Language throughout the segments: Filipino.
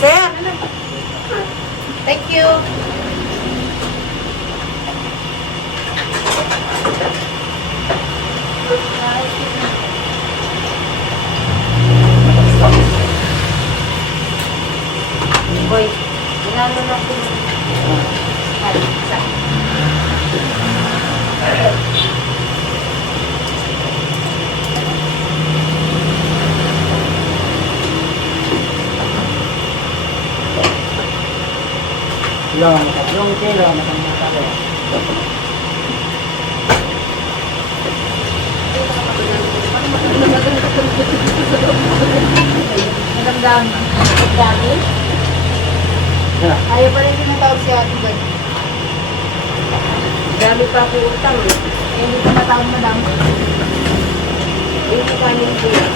Sir. Thank you. Boy, inano natin. Yung kilo, matang-matang. Madamdam. Dami. Ayaw pa rin tinatawag si Ate Gad. Dami pa ako utang eh. Eh, hindi ka matawag madam. Hindi kanin ko yan.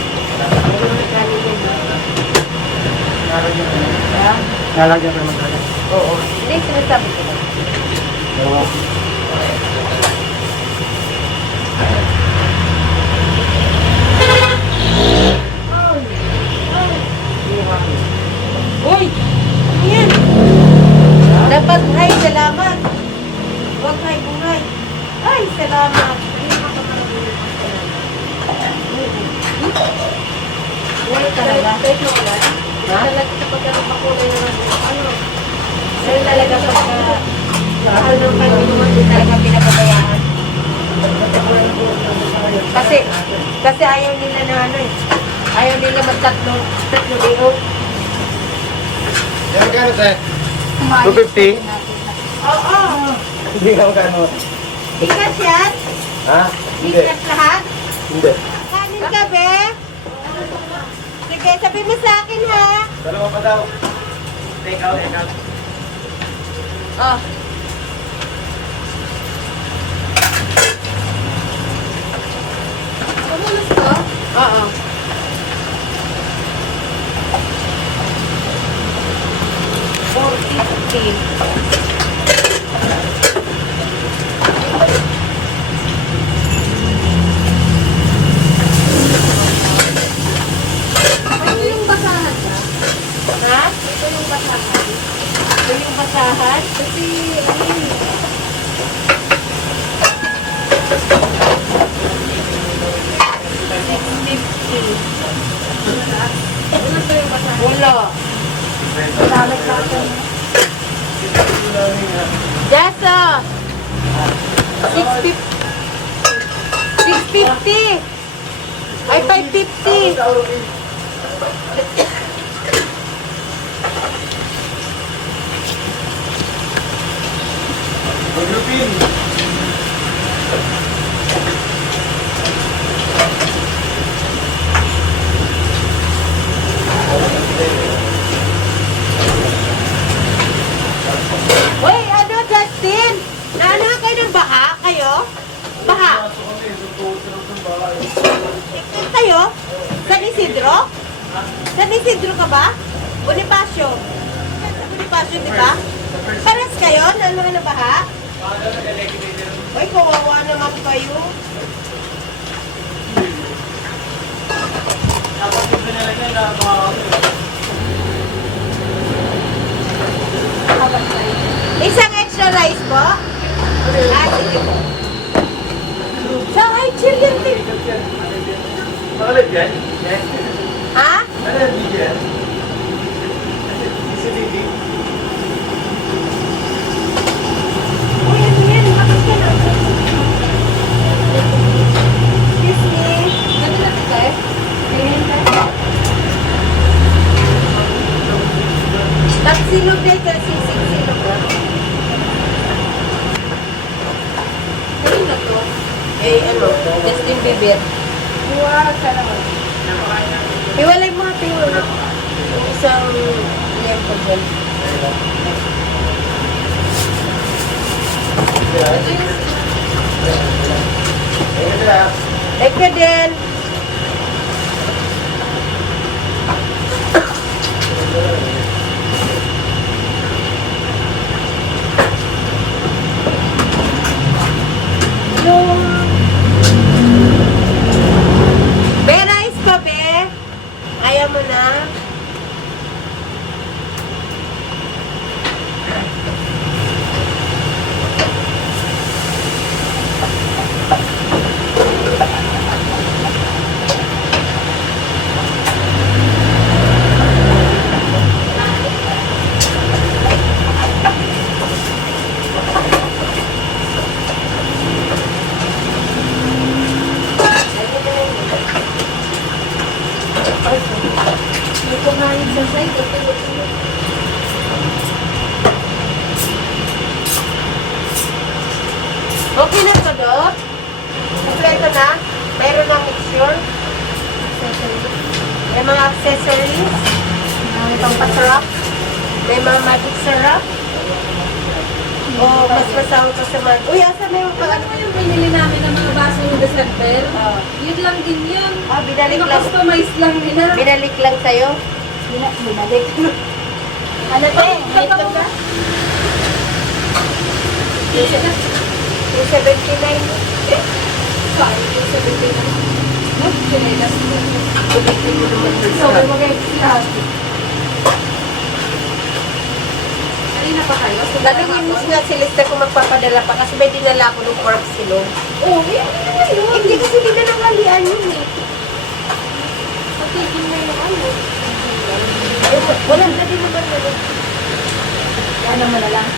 Hindi kanin ko yan. Nalagyan pa naman talaga. Oo. Hindi, sinasabi ko lang. Oo. Uy! Yan! Dapat, ay, salamat. Huwag ay, bungay. Ay, salamat. Uy, talaga. Ha? Talaga kapag makulay na ano. Pero talaga pagka mahal ng Panginoon, hindi talaga pinapabayaan. Kasi ayaw nila na ano eh. Ayaw nila magtatlo liho. Yan magkano tayo? 250? Oo. Hindi ka magkano. Bigas yan? Ha? Hindi. Bigas lahat? Hindi. Kanin ka, be? Sige, sabi mo sa akin, ha? Dalawa pa daw. Take out. Oh. Kumulos ko? Oo. Ito yung basahan ka? Ha? Ito yung basahan? Ito yung basahan? Kasi, ano yun? Ano ito yung basahan? Wala. Salamat sa akin. Jasa! 650. 650. Ay, 550. Maglupin. Uy, ano, Justin? Naano kayo ng baha? Kayo? Baha? Kayo? San Isidro? San Isidro ka ba? Bonifacio? Bonifacio, di ba? Pares kayo? Naano kayo ng baha? Uy, kawawa naman kayo. Dapat yung pinalagay na Isang extra rice po? Ah, sige po. So, ay, chill yan din. Makalit yan? Ha? Ano yung big yan? Isa big. Uy, ano yan? Bakit ka na? Excuse me. Ganda natin ka eh? Tapsilog dito, sisig-silog na. Ano na to? Eh, ano? Justin Bieber. Wow, sana mo. Hiwalay mo nga tayo. Yung isang lempo dyan. Thank you din. Be, rice pa, be? Ayaw mo na? Okay na to, Dot? Kompleto na? Mayroon ng mixture? May mga accessories? May pampasarap? May mga magic syrup? O mas masahol ka sa mag... Uy, asa may mga Alam mo yung binili namin ng mga baso ng December? Oo. Yun lang din yun. Binalik lang. Customize lang nila. Binalik lang sa'yo? Binalik. Ano to? Hit lang ba? 279. Sorry, 79. No, chinelas mo. Ulitin mo naman yung So, isa. may mga lahat. Kanina pa kayo? Tanungin mo nga si Lester kung magpapadala pa kasi may dinala ako ng pork silong. Oo, yan na nga yun. Hindi kasi hindi na nanghalian yun eh. Pagtigil na yung ano. Ay, wala na din naman. Ano mo na lang.